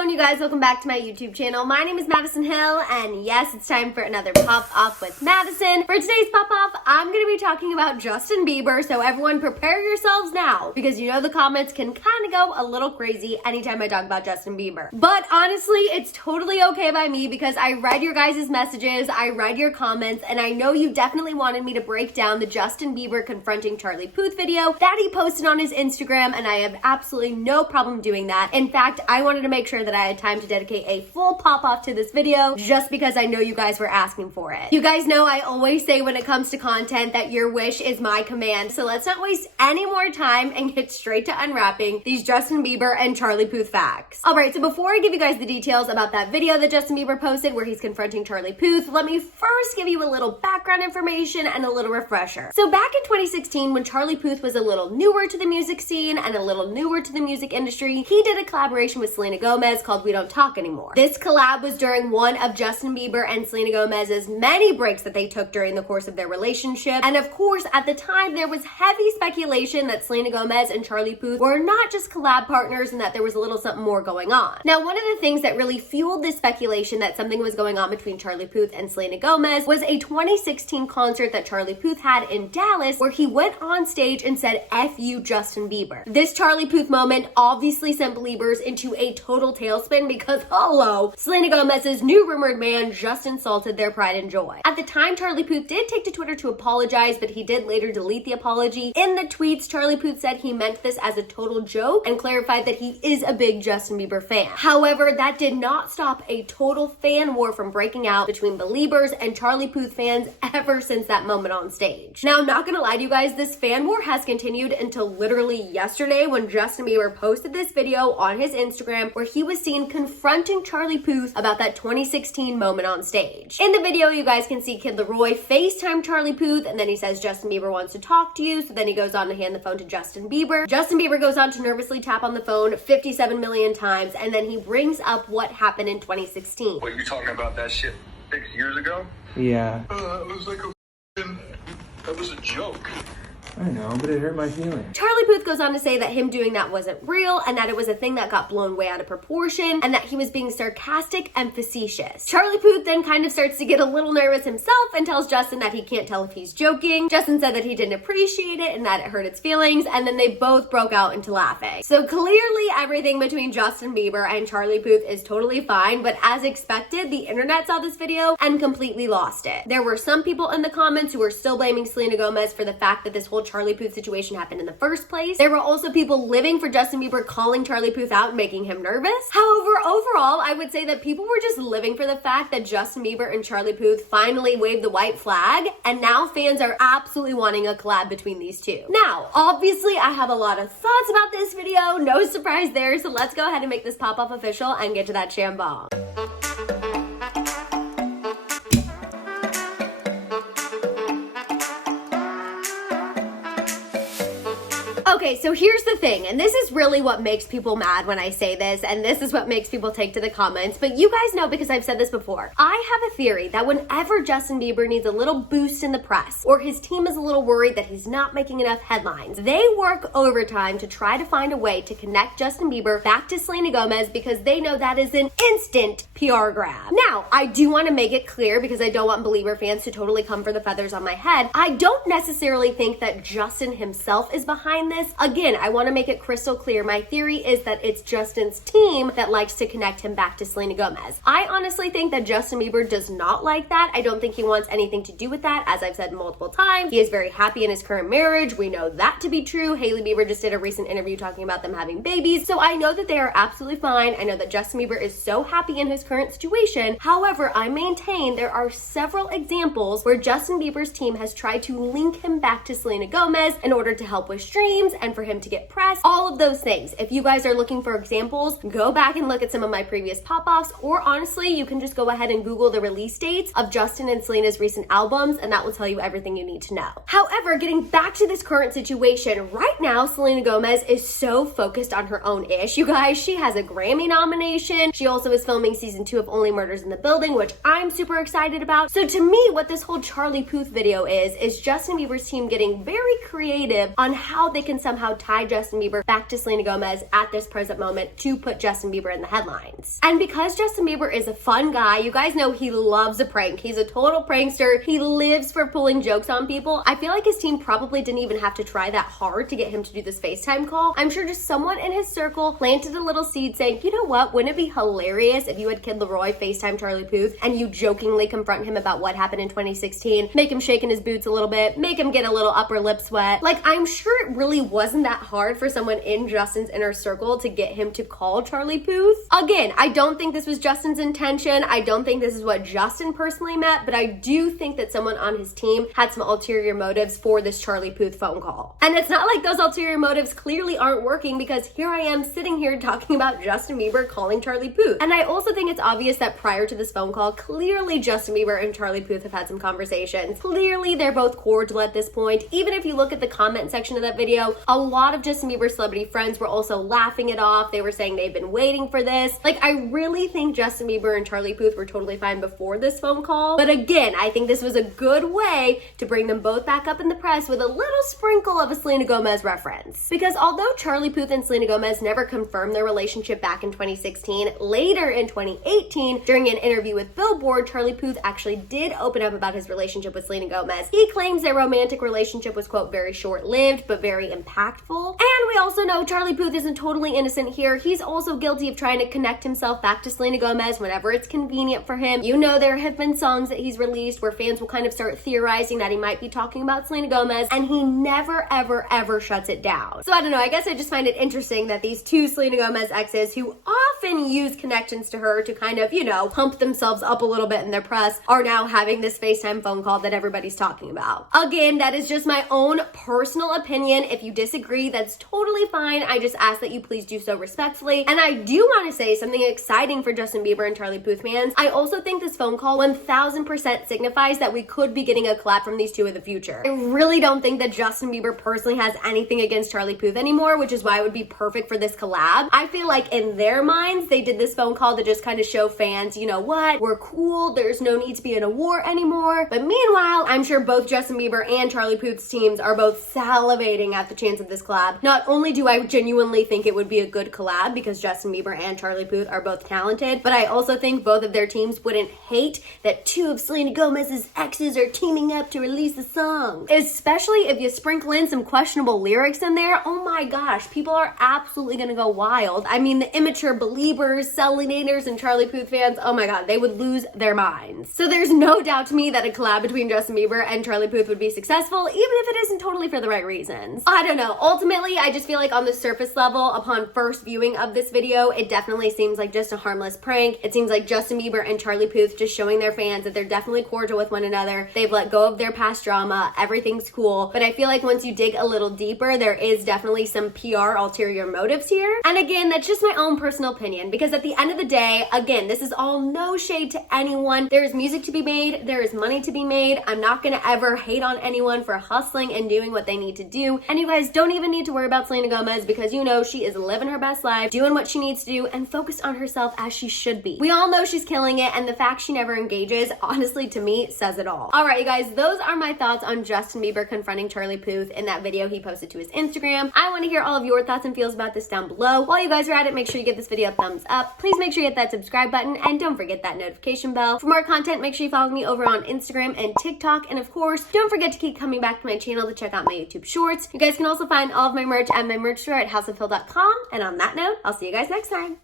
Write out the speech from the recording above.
going, you guys? Welcome back to my YouTube channel. My name is Maddison Hill, and yes, it's time for another pop-off with Maddison. For today's pop-off, I'm going to be talking about Justin Bieber, so everyone prepare yourselves now, because you know the comments can kind of go a little crazy anytime I talk about Justin Bieber. But honestly, it's totally okay by me, because I read your guys' messages, I read your comments, and I know you definitely wanted me to break down the Justin Bieber confronting Charlie Puth video that he posted on his Instagram, and I have absolutely no problem doing that. In fact, I wanted to make sure that I had time to dedicate a full pop-off to this video just because I know you guys were asking for it. You guys know I always say when it comes to content that your wish is my command, so let's not waste any more time and get straight to unwrapping these Justin Bieber and Charlie Puth facts. Alright, so before I give you guys the details about that video that Justin Bieber posted where he's confronting Charlie Puth, let me first give you a little background information and a little refresher. So back in 2016, when Charlie Puth was a little newer to the music scene and a little newer to the music industry, he did a collaboration with Selena Gomez called We Don't Talk Anymore. This collab was during one of Justin Bieber and Selena Gomez's many breaks that they took during the course of their relationship. And of course, at the time, there was heavy speculation that Selena Gomez and Charlie Puth were not just collab partners and that there was a little something more going on. Now, one of the things that really fueled this speculation that something was going on between Charlie Puth and Selena Gomez was a 2016 concert that Charlie Puth had in Dallas where he went on stage and said, "F you, Justin Bieber." This Charlie Puth moment obviously sent believers into a total tailspin because, hello, Selena Gomez's new rumored man just insulted their pride and joy. At the time, Charlie Puth did take to Twitter to apologize, but he did later delete the apology. In the tweets, Charlie Puth said he meant this as a total joke and clarified that he is a big Justin Bieber fan. However, that did not stop a total fan war from breaking out between Beliebers and Charlie Puth fans ever since that moment on stage. Now, I'm not gonna lie to you guys, this fan war has continued until literally yesterday when Justin Bieber posted this video on his Instagram where he was seen confronting Charlie Puth about that 2016 moment on stage. In the video, you guys can see Kid Laroi FaceTime Charlie Puth, and then he says Justin Bieber wants to talk to you, so then he goes on to hand the phone to Justin Bieber. Justin Bieber goes on to nervously tap on the phone 57 million times, and then he brings up what happened in 2016. What, you talking about that shit 6 years ago? Yeah. It was like that was a joke. I know, but it hurt my feelings. Charlie Puth goes on to say that him doing that wasn't real and that it was a thing that got blown way out of proportion and that he was being sarcastic and facetious. Charlie Puth then kind of starts to get a little nervous himself and tells Justin that he can't tell if he's joking. Justin said that he didn't appreciate it and that it hurt its feelings, and then they both broke out into laughing. So clearly everything between Justin Bieber and Charlie Puth is totally fine, but as expected, the internet saw this video and completely lost it. There were some people in the comments who were still blaming Selena Gomez for the fact that this whole Charlie Puth situation happened in the first place. There were also people living for Justin Bieber calling Charlie Puth out and making him nervous. However, overall, I would say that people were just living for the fact that Justin Bieber and Charlie Puth finally waved the white flag, and now fans are absolutely wanting a collab between these two. Now, obviously, I have a lot of thoughts about this video, no surprise there, so let's go ahead and make this pop-off official and get to that shambong. Okay, so here's the thing, and this is really what makes people mad when I say this, and this is what makes people take to the comments, but you guys know because I've said this before. I have a theory that whenever Justin Bieber needs a little boost in the press, or his team is a little worried that he's not making enough headlines, they work overtime to try to find a way to connect Justin Bieber back to Selena Gomez because they know that is an instant PR grab. Now, I do want to make it clear because I don't want Belieber fans to totally come for the feathers on my head. I don't necessarily think that Justin himself is behind this. Again, I want to make it crystal clear. My theory is that it's Justin's team that likes to connect him back to Selena Gomez. I honestly think that Justin Bieber does not like that. I don't think he wants anything to do with that. As I've said multiple times, he is very happy in his current marriage. We know that to be true. Hailey Bieber just did a recent interview talking about them having babies. So I know that they are absolutely fine. I know that Justin Bieber is so happy in his current situation. However, I maintain there are several examples where Justin Bieber's team has tried to link him back to Selena Gomez in order to help with streams and for him to get press, all of those things. If you guys are looking for examples, go back and look at some of my previous pop-offs, or honestly, you can just go ahead and Google the release dates of Justin and Selena's recent albums, and that will tell you everything you need to know. However, getting back to this current situation, right now, Selena Gomez is so focused on her own ish. You guys, she has a Grammy nomination. She also is filming season season 2 of Only Murders in the Building, which I'm super excited about. So to me, what this whole Charlie Puth video is Justin Bieber's team getting very creative on how they can somehow tie Justin Bieber back to Selena Gomez at this present moment to put Justin Bieber in the headlines. And because Justin Bieber is a fun guy, you guys know he loves a prank. He's a total prankster. He lives for pulling jokes on people. I feel like his team probably didn't even have to try that hard to get him to do this FaceTime call. I'm sure just someone in his circle planted a little seed saying, you know what, wouldn't it be hilarious if you had Kid Leroy FaceTime Charlie Puth and you jokingly confront him about what happened in 2016, make him shake in his boots a little bit, make him get a little upper lip sweat. Like, I'm sure it really wasn't that hard for someone in Justin's inner circle to get him to call Charlie Puth. Again, I don't think this was Justin's intention. I don't think this is what Justin personally meant, but I do think that someone on his team had some ulterior motives for this Charlie Puth phone call. And it's not like those ulterior motives clearly aren't working, because here I am sitting here talking about Justin Bieber calling Charlie Puth. And I also think it's obvious that prior to this phone call, clearly Justin Bieber and Charlie Puth have had some conversations. Clearly they're both cordial at this point. Even if you look at the comment section of that video, a lot of Justin Bieber's celebrity friends were also laughing it off. They were saying they've been waiting for this. Like, I really think Justin Bieber and Charlie Puth were totally fine before this phone call. But again, I think this was a good way to bring them both back up in the press with a little sprinkle of a Selena Gomez reference. Because although Charlie Puth and Selena Gomez never confirmed their relationship back in 2016, later in 2018, during an interview with Billboard, Charlie Puth actually did open up about his relationship with Selena Gomez. He claims their romantic relationship was, quote, very short-lived, but very impactful. And we also know Charlie Puth isn't totally innocent here. He's also guilty of trying to connect himself back to Selena Gomez whenever it's convenient for him. You know, there have been songs that he's released where fans will kind of start theorizing that he might be talking about Selena Gomez, and he never, ever, ever shuts it down. So I don't know, I guess I just find it interesting that these two Selena Gomez exes, who often use connections to her to kind of, you know, pump themselves up a little bit in their press, are now having this FaceTime phone call that everybody's talking about. Again, that is just my own personal opinion. If you disagree, that's totally fine. I just ask that you please do so respectfully. And I do want to say something exciting for Justin Bieber and Charlie Puth fans. I also think this phone call 1000% signifies that we could be getting a collab from these two in the future. I really don't think that Justin Bieber personally has anything against Charlie Puth anymore, which is why it would be perfect for this collab. I feel like in their minds, they did this phone call to just kind of show fans, you know what, we're cool, there's no need to be in a war anymore. But meanwhile, I'm sure both Justin Bieber and Charlie Puth's teams are both salivating at the chance of this collab. Not only do I genuinely think it would be a good collab because Justin Bieber and Charlie Puth are both talented, but I also think both of their teams wouldn't hate that two of Selena Gomez's exes are teaming up to release a song. Especially if you sprinkle in some questionable lyrics in there. Oh my gosh, people are absolutely gonna go wild. I mean, the immature Beliebers, Selenators, and Charlie Puth fans, oh my god, they would lose their minds. So there's no doubt to me that a collab between Justin Bieber and Charlie Puth would be successful, even if it isn't totally for the right reasons. I don't know. Ultimately, I just feel like on the surface level, upon first viewing of this video, it definitely seems like just a harmless prank. It seems like Justin Bieber and Charlie Puth just showing their fans that they're definitely cordial with one another. They've let go of their past drama. Everything's cool. But I feel like once you dig a little deeper, there is definitely some PR ulterior motives here. And again, that's just my own personal opinion, because at the end of the day, again, this is all no shade to anyone. There is music to be made. There is money to be made. I'm not gonna ever hate on anyone for hustling and doing what they need to do. And you guys don't even need to worry about Selena Gomez, because you know she is living her best life, doing what she needs to do, and focused on herself as she should be. We all know she's killing it, and the fact she never engages, honestly, to me, says it all. All right, you guys, those are my thoughts on Justin Bieber confronting Charlie Puth in that video he posted to his Instagram. I want to hear all of your thoughts and feels about this down below. While you guys are at it, make sure you give this video a thumbs up. Please make sure you hit that subscribe button, and don't forget that notification bell. For more content, make sure you follow me over on Instagram and TikTok, and of course, don't forget to keep coming back to my channel to check out my YouTube shorts. You guys can also find all of my merch at my merch store at houseofhill.com. And on that note, I'll see you guys next time.